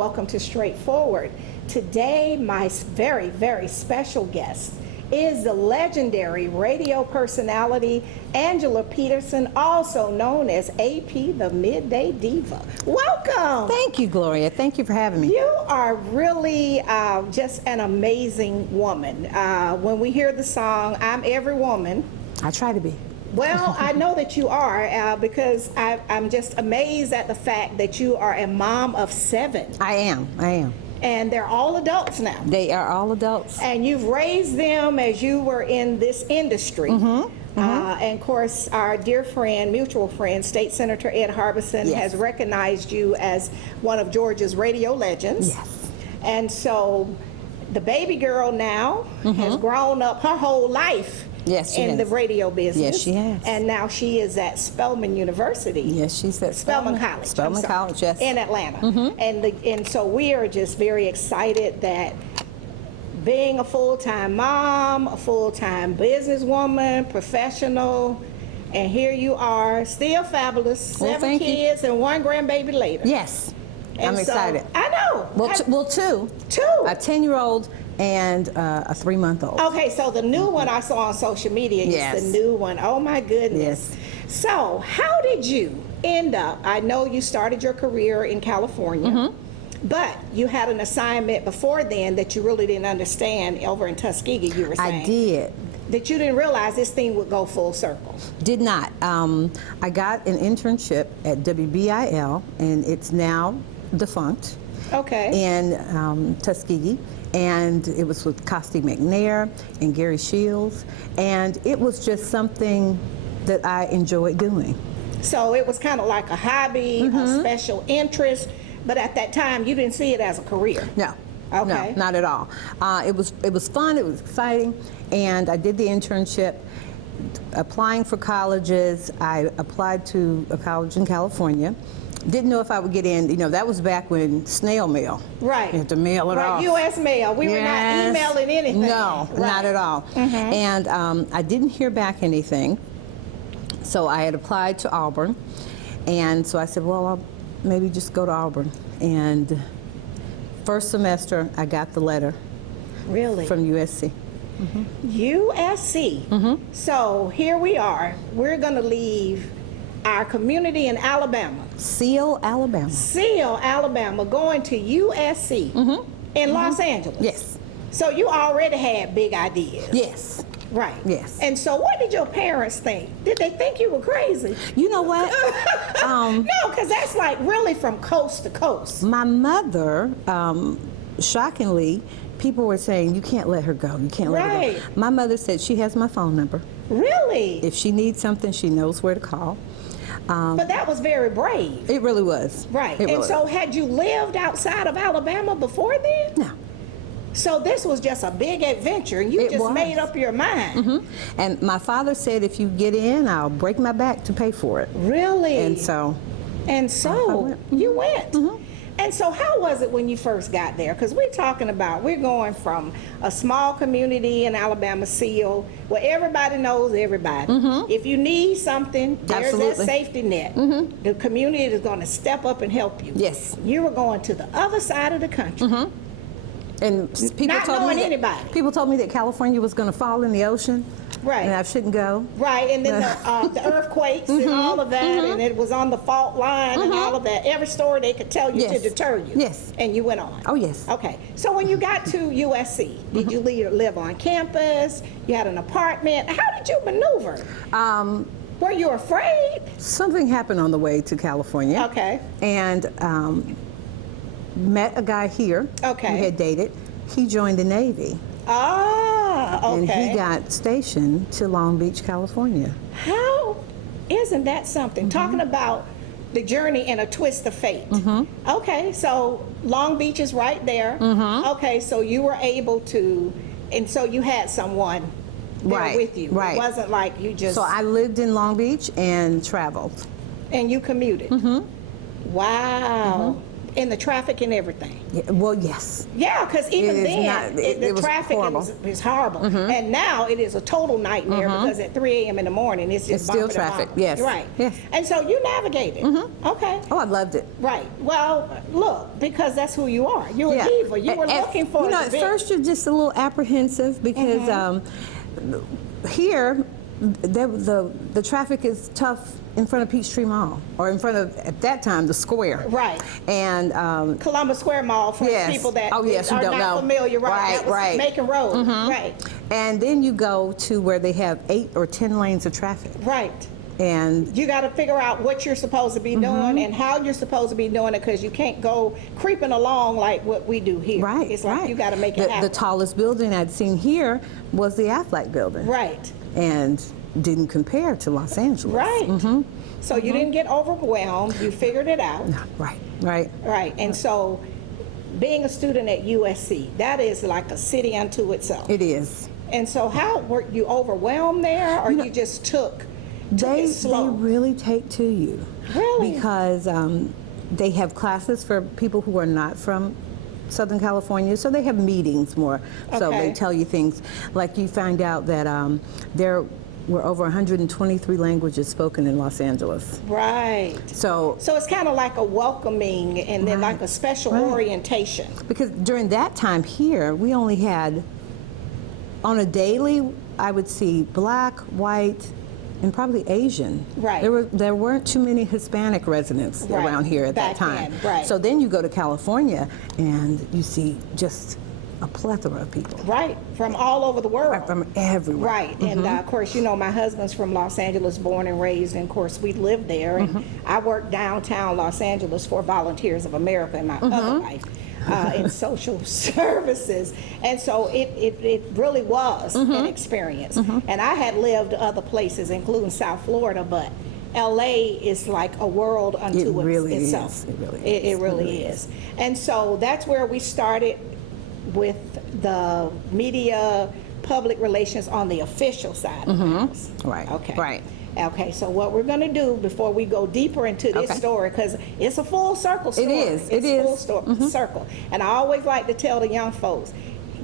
welcome to Straightforward. Today, my very, very special guest is the legendary radio personality Angela Peterson, also known as AP, the Midday Diva. Welcome. Thank you, Gloria. Thank you for having me. You are really just an amazing woman. When we hear the song, I'm Every Woman. I try to be. Well, I know that you are because I'm just amazed at the fact that you are a mom of 7. I am. And they're all adults now. They are all adults. And you've raised them as you were in this industry. And of course, our dear friend, mutual friend, State Senator Ed Harbison has recognized you as one of Georgia's radio legends. Yes. And so the baby girl now has grown up her whole life in the radio business. Yes, she has. And now she is at Spelman University. Yes, she's at Spelman College. Spelman College, yes. In Atlanta. And so we are just very excited that being a full-time mom, a full-time businesswoman, professional, and here you are, still fabulous, 7 kids and 1 grandbaby later. Yes. And I'm excited. I know. Well, 2. 2. A 10-year-old and a 3-month-old. Okay, so the new one I saw on social media is the new one. Oh my goodness. Yes. So how did you end up, I know you started your career in California, but you had an assignment before then that you really didn't understand over in Tuskegee, you were saying. I did. That you didn't realize this thing would go full circle. Did not. I got an internship at WBIL, and it's now defunct. Okay. In Tuskegee, and it was with Costi McNair and Gary Shields, and it was just something that I enjoyed doing. So it was kind of like a hobby, a special interest, but at that time you didn't see it as a career. No. Okay. No, not at all. It was fun, it was exciting, and I did the internship. Applying for colleges, I applied to a college in California. Didn't know if I would get in. You know, that was back when snail mail. Right. You have to mail it off. U.S. mail. We were not emailing anything. No, not at all. And I didn't hear back anything. So I had applied to Auburn. And so I said, well, I'll maybe just go to Auburn. And first semester, I got the letter. Really? From USC. USC. So here we are. We're going to leave our community in Alabama. Seal, Alabama, going to USC in Los Angeles. Yes. So you already had big ideas. Yes. Right. Yes. And so what did your parents think? Did they think you were crazy? You know what? No, because that's like really from coast to coast. My mother, shockingly, people were saying, you can't let her go. You can't let her go. My mother said she has my phone number. Really? If she needs something, she knows where to call. But that was very brave. It really was. Right. And so had you lived outside of Alabama before then? No. So this was just a big adventure, and you just made up your mind. And my father said, if you get in, I'll break my back to pay for it. Really? And so you went. And so how was it when you first got there? Because we're going from a small community in Alabama, Seal, where everybody knows everybody. If you need something, there's that safety net. The community is going to step up and help you. Yes. You were going to the other side of the country. And people people told me that California was going to fall in the ocean. Right. And I shouldn't go. Right, and then the earthquakes and all of that, and it was on the fault line and all of that. Every story they could tell you to deter you. Yes. And you went on. Oh, yes. Okay. So when you got to USC, did you live on campus? You had an apartment? How did you maneuver? Were you afraid? Something happened on the way to California. Okay. And met a guy here. Okay. We had dated. He joined the Navy. Ah, okay. And he got stationed to Long Beach, California. How? Isn't that something? Talking about the journey and a twist of fate. Okay, so Long Beach is right there. Okay, so you were able to, and so you had someone there with you. Right. It wasn't like you just... So I lived in Long Beach and traveled. And you commuted. Wow. in the traffic and everything. Yeah, well, yes. Yeah, because even It is then, not- it the was traffic horrible. is horrible. And now it is a total nightmare because at 3 a.m. in the morning, it's just It's still bumper to traffic, bumper. yes. Right. Yes. And so you navigated. Okay. Oh, I loved it. Right. Well, look, because that's who you are. You're a diva. You were looking for You know, the at big- first you're just a little apprehensive because here, the traffic is tough in front of Peachtree Mall, or in front of, at that time, the square. Right. And Columbus Square Mall for Yes. people that Oh, yes, who are don't not know. familiar. Right. Right, That was right. Macon Road. Right. and then you go to where they have 8 or 10 lanes of traffic. Right. And You got to figure out what you're supposed to be doing and how you're supposed to be doing it, because you can't go creeping along like what we do here. right, It's like right. you got to make it The happen. tallest building I'd seen here was the Aflac building. Right. And didn't compare to Los Angeles. Right. So you didn't get overwhelmed. You figured it out. Right, right. Right. And so being a student at USC, that is like a city unto itself. It is. And so how were you overwhelmed there, or you just took They it slow? really take to you. Really? Because they have classes for people who are not from Southern California, so they have meetings more. So Okay. they tell you things, like you find out that there were over 123 languages spoken in Los Angeles. Right. So So it's kind of like a welcoming and then like a special orientation. because during that time here, we only had, on a daily, I would see black, white, and probably Asian. Right. There weren't too many Hispanic residents Right. around here at that Back time. then, right. So then you go to California and you see just a plethora of people Right. From all over the world. from everywhere. Right, and of course, you know, my husband's from Los Angeles, born and raised, and of course, we lived there. And I worked downtown Los Angeles for Volunteers of America in my other life, in social services. And so it really was an experience. And I had lived other places, including South Florida, but LA is like a world unto It really itself. is. It really It is. really is. And so that's where we started with the media, public relations on the official side of the house. Right, Okay. right. Okay, so what we're going to do before we go deeper into this Okay. story, because it's a full circle story. is, it It's a full is. circle. And I always like to tell the young folks,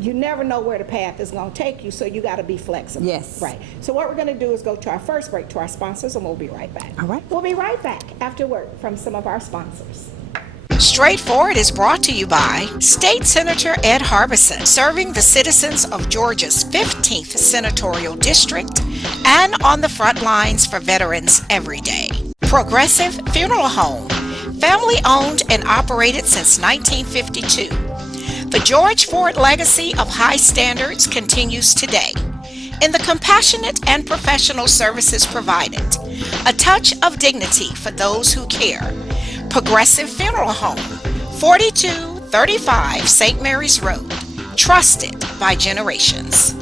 you never know where the path is going to take you, so you got to be flexible. Yes. Right. So what we're going to do is go to our first break to our sponsors, and we'll be right back. All right. We'll be right back after word from some of our sponsors. Straightforward is brought to you by State Senator Ed Harbison, serving the citizens of Georgia's 15th Senatorial District and on the front lines for veterans every day. Progressive Funeral Home, family owned and operated since 1952. The George Ford legacy of high standards continues today in the compassionate and professional services provided, a touch of dignity for those who care. Progressive Funeral Home, 4235 St. Mary's Road, trusted by generations.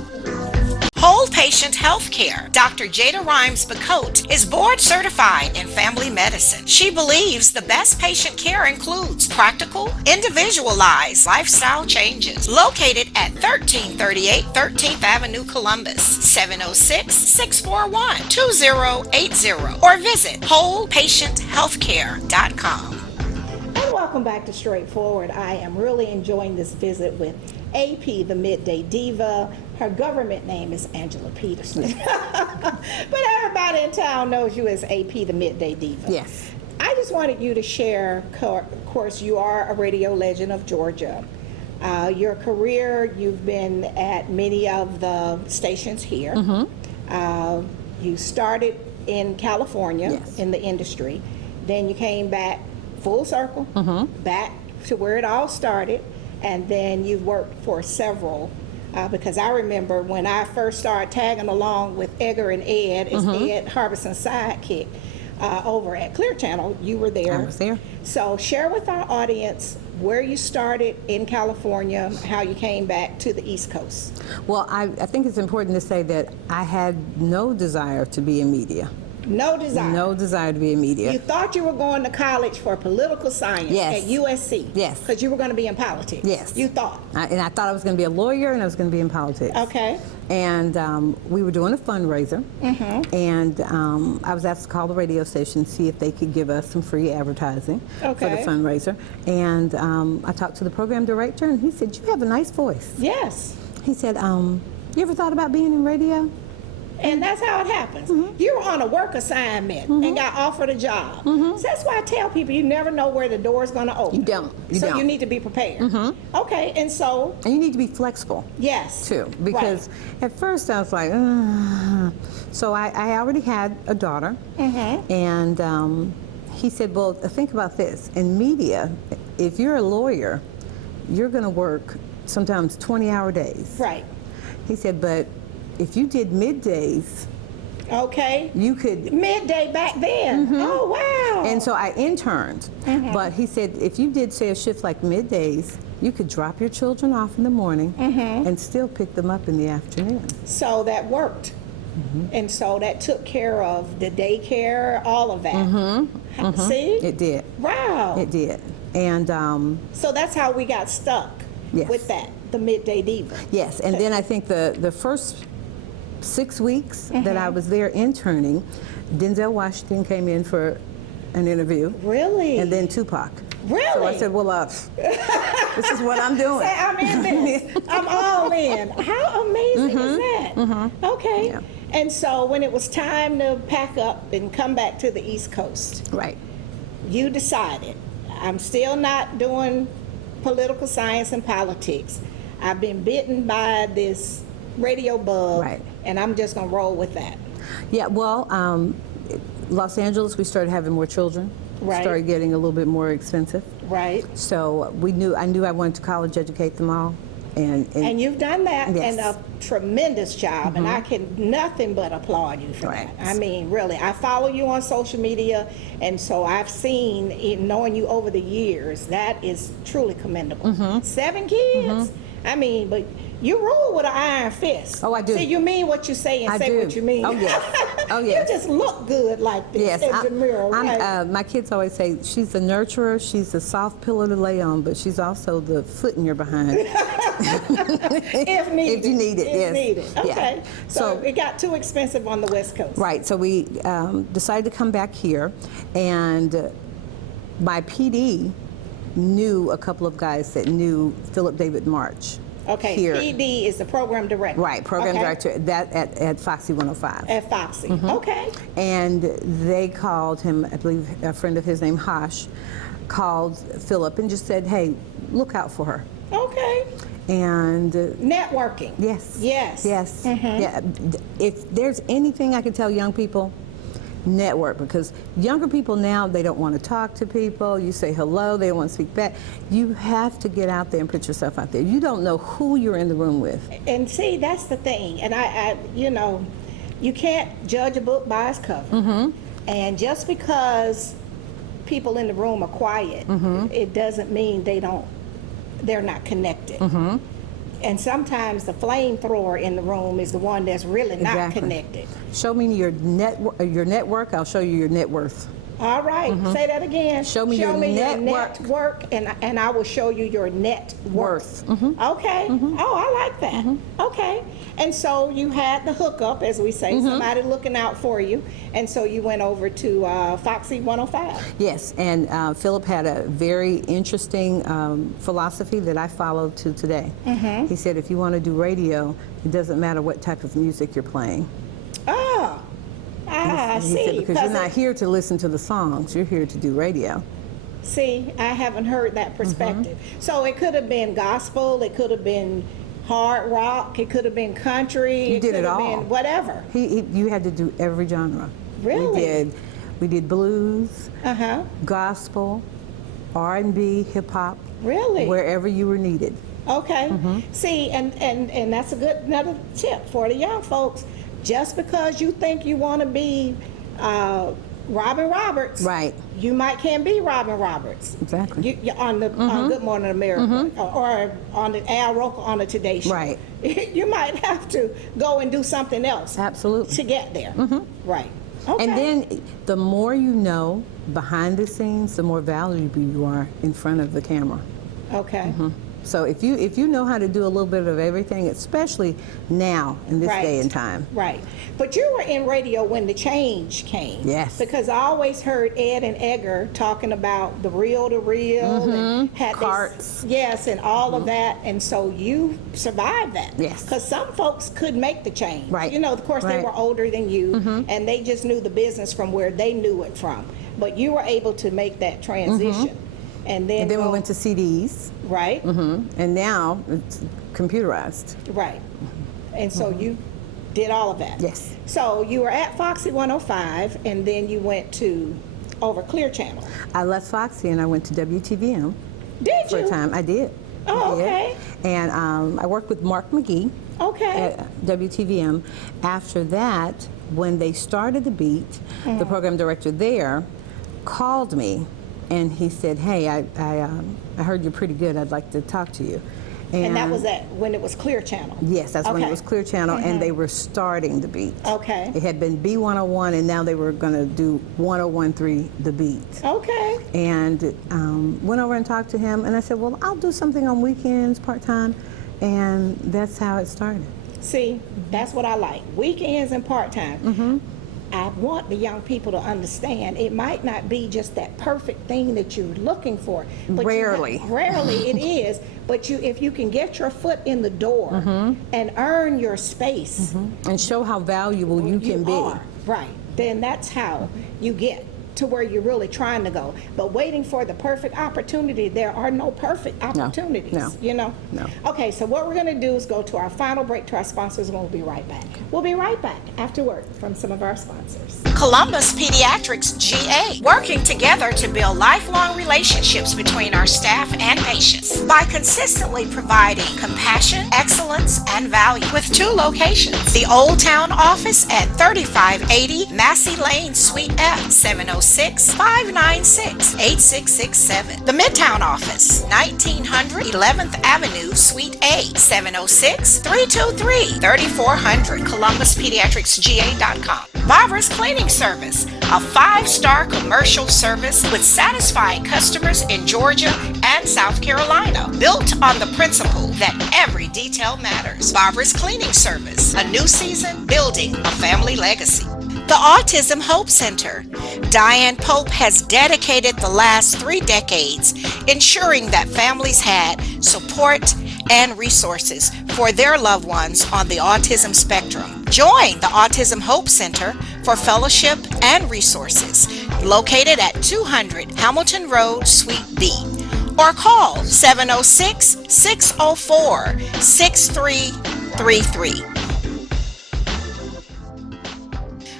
Whole Patient Healthcare. Dr. Jada Rimes-Bacote is board certified in family medicine. She believes the best patient care includes practical, individualized lifestyle changes. Located at 1338 13th Avenue, Columbus, 706-641-2080, or visit wholepatienthealthcare.com. And welcome back to Straightforward. I am really enjoying this visit with AP, the Midday Diva. Her government name is Angela Peterson. But everybody in town knows you as AP, the Midday Diva. Yes. I just wanted you to share, of course, you are a radio legend of Georgia. Your career, you've been at many of the stations here. You started in California Yes. in the industry. Then you came back full circle, back to where it all started. And then you've worked for several, because I remember when I first started tagging along with Edgar and Ed, as Ed Harbison's sidekick, over at Clear Channel, you were there. I was there. So share with our audience where you started in California, how you came back to the East Coast. Well, I think it's important to say that I had no desire to be in media. No desire. No desire to be in media. You thought you were going to college for political science Yes. at USC. Yes. Because you were going to be in politics. Yes. You thought. And I thought I was going to be a lawyer and I was going to be in politics. Okay. And we were doing a fundraiser, and I was asked to call the radio station to see if they could give us some free advertising for the Okay. fundraiser. And I talked to the program director, and he said, "You have a nice voice." Yes. He said, "You ever thought about being in radio?" And that's how it happens. You were on a work assignment and got offered a job. So that's why I tell people you never know where the door is going to open. You don't. You so don't. you need to be prepared. Okay, and so, And you need to be flexible. yes. Too, because at first I was like, "Ugh." So I already had a daughter, and he said, well, think about this. In media, if you're a lawyer, you're going to work sometimes 20-hour days. Right. He said, but if you did middays, Okay. you could. Midday back then. Oh, wow. And so I interned. But he said, if you did, say, a shift like middays, you could drop your children off in the morning and still pick them up in the afternoon. So that worked. And so that took care of the daycare, all of that. See? It did. Wow. It did. And So that's how we got stuck Yes. with that, the Midday Diva. yes, and then I think the first 6 weeks that I was there interning, Denzel Washington came in for an interview, Really? and then Tupac. Really? So I said, well, this is what I'm doing. Say, I'm in this. I'm all in. How amazing is that? Okay. Yeah. And so when it was time to pack up and come back to the East Coast, Right. you decided, I'm still not doing political science and politics. I've been bitten by this radio bug, Right. and I'm just going to roll with that. Yeah, well, Los Angeles, we started having more children. Right. Started getting a little bit more expensive. Right? So I knew I went to college, educate them all. And you've done that Yes. and a tremendous job, and I can nothing but applaud you for Right. that. I mean, really, I follow you on social media, and so I've seen, knowing you over the years, that is truly commendable. 7 kids? I mean, but you rule with an iron fist. Oh, I do. See, you mean what you say and I say do. what you mean. Oh, yes. Oh, yes. You just look good like this Yes, in the mirror, right? my kids always say she's the nurturer, she's the soft pillow to lay on, but she's also the foot in your behind. If needed. If you need it, If yes. needed. Yeah. Okay. So So- it got too expensive on the West Coast. Right, so we decided to come back here, and my PD knew a couple of guys that knew Philip David March. Okay, Here. PD is the program director. Right, program Okay. director that at Foxy 105. At Foxy. Okay. And they called him, I believe a friend of his named Hosh, called Philip and just said, hey, look out for her. Okay. And Networking. yes. Yes. Yes. Yeah. If there's anything I can tell young people, network, because younger people now, they don't want to talk to people. You say hello, they don't want to speak back. You have to get out there and put yourself out there. You don't know who you're in the room with. And see, that's the thing. And I you can't judge a book by its cover. And just because people in the room are quiet, it doesn't mean they're not connected. And sometimes the flamethrower in the room is the one that's really not Exactly. connected. Show me your network, I'll show you your net worth. All right, say that again. Show me your network. network, and I will show you your net worth. Okay. Oh, I like that. Okay. And so you had the hookup, as we say, somebody looking out for you, and so you went over to Foxy 105. Yes, and Philip had a very interesting philosophy that I follow to today. He said, if you want to do radio, it doesn't matter what type of music you're playing. Oh, I He said, see. because you're not here to listen to the songs, you're here to do radio. See, I haven't heard that perspective. So it could have been gospel, it could have been hard rock, it could have been country, You did could it have all. been whatever. You had to do every genre. Really? We did blues, gospel, R&B, hip hop, Really? wherever you were needed. Okay. See, and that's another tip for the young folks. Just because you think you want to be Robin Roberts, Right. you can't be Robin Roberts. Exactly. You on the on Good Morning America or on the Al Roker on the Today Show. Right. You might have to go and do something else Absolutely. to get there. Right. Okay. And then the more you know behind the scenes, the more valuable you are in front of the camera. Okay. So if you know how to do a little bit of everything, especially now in this day and time. Right. But you were in radio when the change came. Yes. Because I always heard Ed and Edgar talking about the reel to reel and had Carts. yes, and all of that. And so you survived that. Yes. Because some folks could make the change. Right. You know, of course, they Right. were older than you, and they just knew the business from where they knew it from. But you were able to make that transition. And then We go- went to CDs, right. and now it's computerized. Right. And so you did all of that. Yes. So you were at Foxy 105, and then you went to over Clear Channel. I left Foxy and I went to WTVM Did for you? a time. I did. Oh, I did. okay. And I worked with Mark McGee Okay. at WTVM. After that, when they started The Beat, the program director there called me, and he said, "Hey, I heard you're pretty good. I'd like to talk to you." And that was when it was Clear Channel. Yes, that's when Okay. it was Clear Channel, and they were starting The Beat. Okay. It had been B101, and now they were going to do 101.3 The Beat. Okay. And went over and talked to him, and I said, well, I'll do something on weekends, part-time, and that's how it started. See, that's what I like. Weekends and part-time. I want the young people to understand it might not be just that perfect thing that you're looking for. But Rarely. Rarely it is. But if you can get your foot in the door and earn your space, And show how valuable you can be. are, right, then that's how you get to where you're really trying to go. But waiting for the perfect opportunity, there are no perfect opportunities, no, you know? no. Okay, so what we're gonna do is go to our final break to our sponsors, and we'll be right back. We'll be right back after word from some of our sponsors. Columbus Pediatrics GA, working together to build lifelong relationships between our staff and patients by consistently providing compassion, excellence, and value with 2 locations. The Old Town office at 3580 Massey Lane, Suite F, 706-596-8667. The Midtown office, 1900 11th Avenue, Suite A, 706-323-3400, ColumbusPediatricsGA.com. Barbara's Cleaning Service, a 5-star commercial service with satisfied customers in Georgia and South Carolina, built on the principle that every detail matters. Barbara's Cleaning Service, a new season building a family legacy. The Autism Hope Center. Diane Pope has dedicated the last 3 decades ensuring that families had support and resources for their loved ones on the autism spectrum. Join the Autism Hope Center for fellowship and resources, located at 200 Hamilton Road, Suite B, or call 706-604-6333.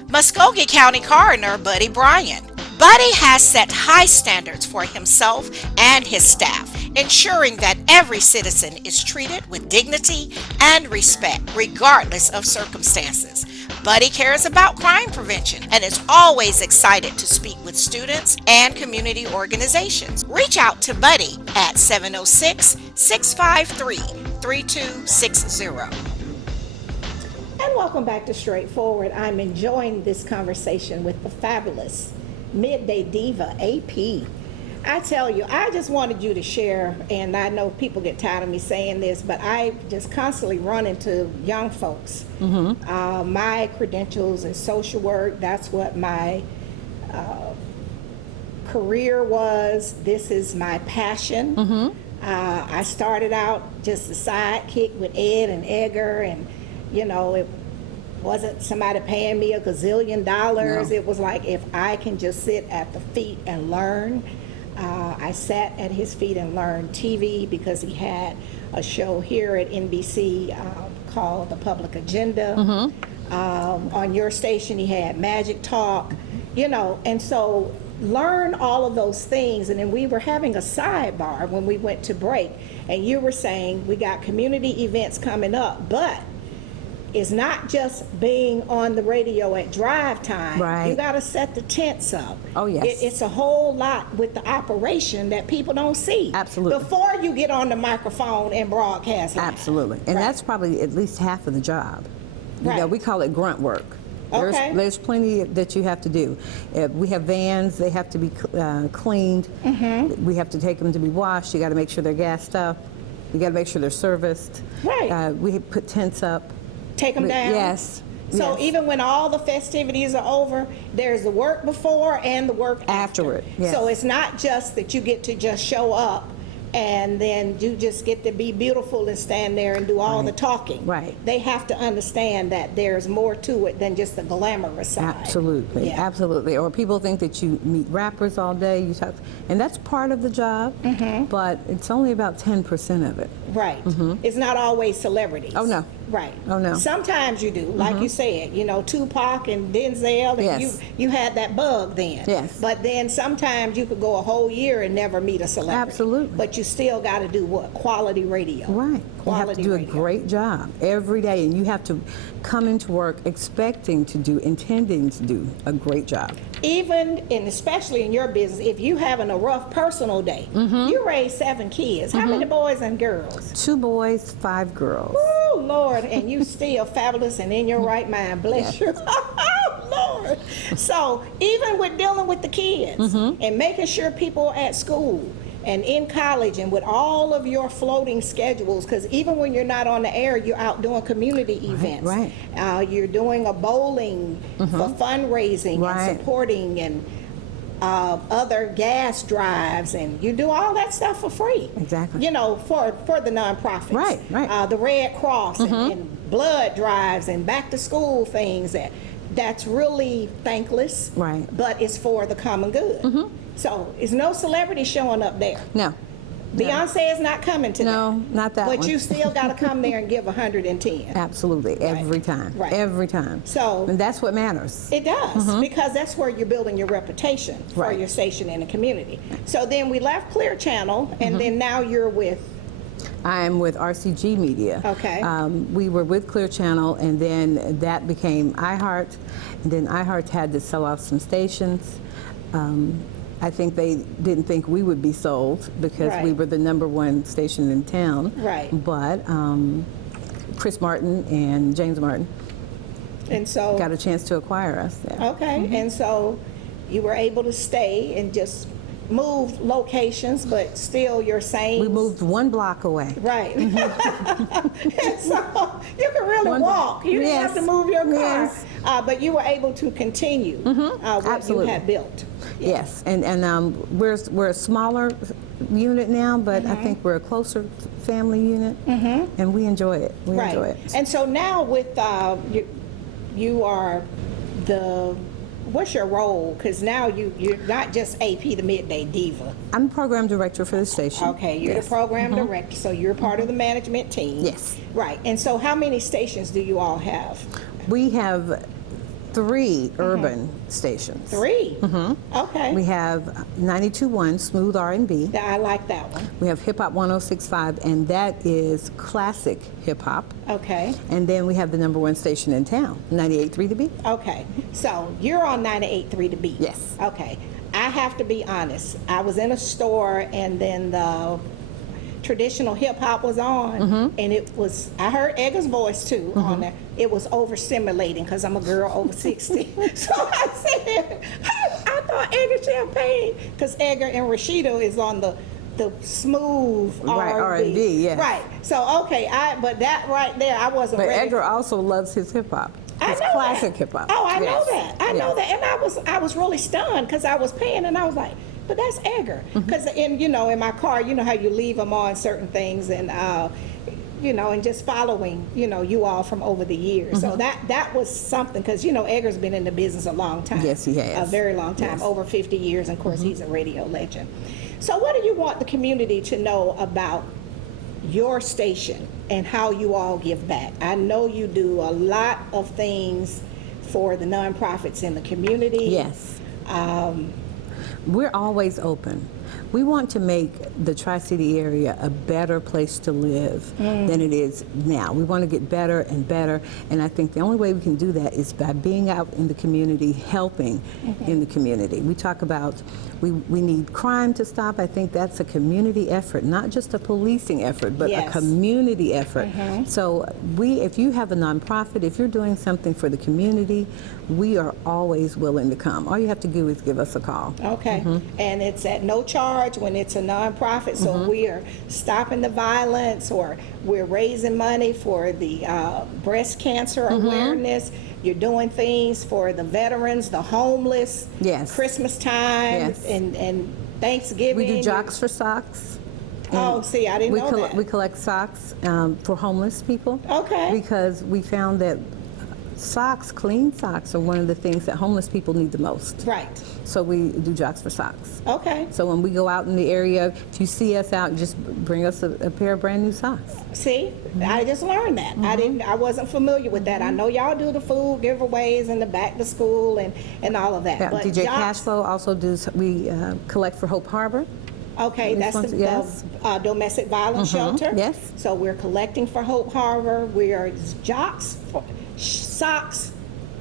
Muskogee County Coroner Buddy Bryan. Buddy has set high standards for himself and his staff, ensuring that every citizen is treated with dignity and respect, regardless of circumstances. Buddy cares about crime prevention and is always excited to speak with students and community organizations. Reach out to Buddy at 706-653-3260. And welcome back to Straightforward. I'm enjoying this conversation with the fabulous Midday Diva, AP. I tell you, I just wanted you to share, and I know people get tired of me saying this, but I just constantly run into young folks. My credentials in social work, that's what my career was. This is my passion. I started out just a sidekick with Ed and Edgar, and you know, it wasn't somebody paying me $1 gazillion. No. It was like, if I can just sit at the feet and learn. I sat at his feet and learned TV because he had a show here at NBC called The Public Agenda. On your station, he had Magic Talk, you know, and so learn all of those things. And then we were having a sidebar when we went to break, and you were saying we got community events coming up, but it's not just being on the radio at drive time. Right. You got to set the tents up. Oh, yes. It's a whole lot with the operation that people don't see. Absolutely. Before you get on the microphone and broadcast live. Absolutely. And Right. that's probably at least half of the job. You know, Right. we call it grunt work. Okay. There's plenty that you have to do. We have vans, they have to be cleaned. We have to take them to be washed. You got to make sure they're gassed up. You got to make sure they're serviced. Right. We put tents up. Take them down? Yes. So yes. even when all the festivities are over, there's the work before and the work Afterward, yes. So it's not just that you get to just show up and then you just get to be beautiful and stand there and do all the talking. Right. They have to understand that there's more to it than just the glamorous side. Absolutely, Yeah. absolutely. Or people think that you meet rappers all day, you talk, and that's part of the job, but it's only about 10% of it. Right. It's not always celebrities. Oh, no. Right. Oh, no. Sometimes you do, like you said, you know, Tupac and Denzel, and Yes. you had that bug then. Yes. But then sometimes you could go a whole year and never meet a celebrity. Absolutely. But you still got to do what? Quality radio. Right. You have to Quality do a radio. great job every day, and you have to come into work expecting to do, intending to do a great job. Even, and especially in your business, if you having a rough personal day, you raise 7 kids. How many boys and girls? 2 boys, 5 girls. Oh, Lord, and you still fabulous and in your right mind. Bless you. Oh, Lord. So even with dealing with the kids and making sure people are at school and in college and with all of your floating schedules, because even when you're not on the air, you're out doing community events. right. You're doing a bowling for fundraising Right. and supporting and other gas drives, and you do all that stuff for free. Exactly. You know, for the nonprofits. Right, right. The Red Cross and blood drives and back to school things that's really thankless. Right. But it's for the common good. So it's no celebrity showing up there. No. Beyonce is not coming to No, that. not that But one. you still got to come there and give 110. Absolutely, every time. Right. Every time. So- and that's what matters. It does, because that's where you're building your reputation for Right. your station in the community. So then we left Clear Channel, and then now you're with, I'm with RCG Media. Okay. We were with Clear Channel, and then that became iHeart, and then iHeart had to sell off some stations. I think they didn't think we would be sold because we Right. were the #1 station in town. Right. But Chris Martin and James Martin and so. got a chance to acquire us. Yeah. Okay, and so you were able to stay and just move locations, but still you're saying. We moved 1 block away. Right. And so you can really walk. You didn't have to Yes. move your car. Yes. But you were able to continue what Absolutely. you had built. Yes, and we're a smaller unit now, but I think we're a closer family unit, and we enjoy it. We Right. enjoy it. And so now with you are the. What's your role? Because now you're not just AP, the Midday Diva. I'm the program director for the station. Okay, you're Yes. the program director, so you're part of the management team. Yes. Right. And so how many stations do you all have? We have 3 urban stations. 3? Okay. We have 92.1 Smooth R&B. I like that one. We have Hip Hop 106.5, and that is classic hip hop. Okay. And then we have the #1 station in town, 98.3 The Beat. Okay. So you're on 98.3 The Beat. Yes. Okay. I have to be honest. I was in a store and then the traditional hip hop was on, and I heard Edgar's voice too on there. It was overstimulating because I'm a girl over 60. So I said, I thought Edgar Champagne, because Edgar and Rashida is on the smooth Right, R&B. R&B, yes. Right. So okay, but that right there, I wasn't But ready. Edgar also loves his hip hop. I His know classic that. hip hop. Oh, I know Yes. that. I know that, and I was really stunned because I was paying, and I was like, but that's Edgar. Because in my car, you know how you leave them on certain things, and and just following you all from over the years. So that was something, because Edgar's been in the business a long time. Yes, he has. A very long time, Yes. over 50 years, and of course he's a radio legend. So what do you want the community to know about your station and how you all give back? I know you do a lot of things for the nonprofits in the community. Yes. We're always open. We want to make the Tri-City area a better place to live than it is now. We want to get better and better, and I think the only way we can do that is by being out in the community, helping in the community. We talk about we need crime to stop. I think that's a community effort, not just a policing effort, but a community effort. So if you have a nonprofit, if you're doing something for the community, we are always willing to come. All you have to do is give us a call. Okay, and it's at no charge when it's a nonprofit, so we are stopping the violence, or we're raising money for the breast cancer awareness. You're doing things for the veterans, the homeless, Christmas time, and Thanksgiving. We do Jocks for Socks. Oh, see, I didn't know that. We collect socks for homeless people. Okay. Because we found that socks, clean socks, are one of the things that homeless people need the most. Right. So we do Jocks for Socks. Okay. So when we go out in the area, if you see us out, just bring us a pair of brand new socks. See, I just learned that. I wasn't familiar with that. I know y'all do the food giveaways and the back to school and all of that. Yeah, But DJ Jocks- Cashflow also does, we collect for Hope Harbor. Okay, that's the domestic violence shelter. Yes. So we're collecting for Hope Harbor. We are Jocks for socks.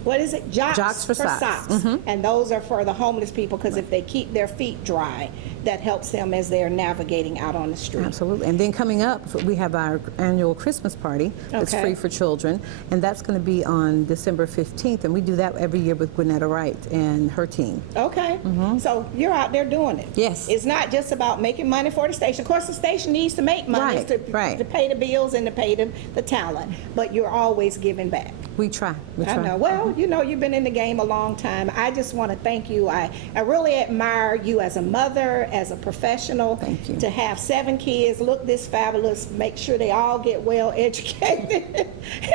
What is it? Jocks for socks. And those are for the homeless people, because if they keep their feet dry, that helps them as they're navigating out on the street. Absolutely. And then coming up, we have our annual Christmas party that's free for children, and that's going to be on December 15th, and we do that every year with Gwinnetta Wright and her team. Okay. So you're out there doing it. Yes. It's not just about making money for the station. Of course, the station needs to make money to pay the bills and to pay the talent, but you're always giving back. We try. I know. Well, you know, you've been in the game a long time. I just want to thank you. I really admire you as a mother, as a professional. Thank you. To have 7 kids, look this fabulous, make sure they all get well educated,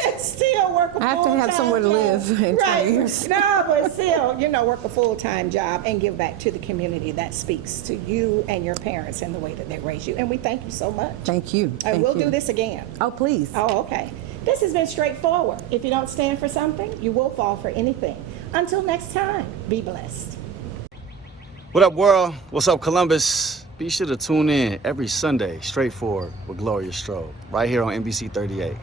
and still work a full-time job. I have to have somewhere to live in 20 years. No, but still, you know, work a full-time job and give back to the community. That speaks to you and your parents and the way that they raise you. And we thank you so much. Thank you. And we'll do this again. Oh, please. Oh, okay. This has been straightforward. If you don't stand for something, you will fall for anything. Until next time, be blessed. What up, world? What's up, Columbus? Be sure to tune in every Sunday, Straightforward with Gloria Strode, right here on NBC 38.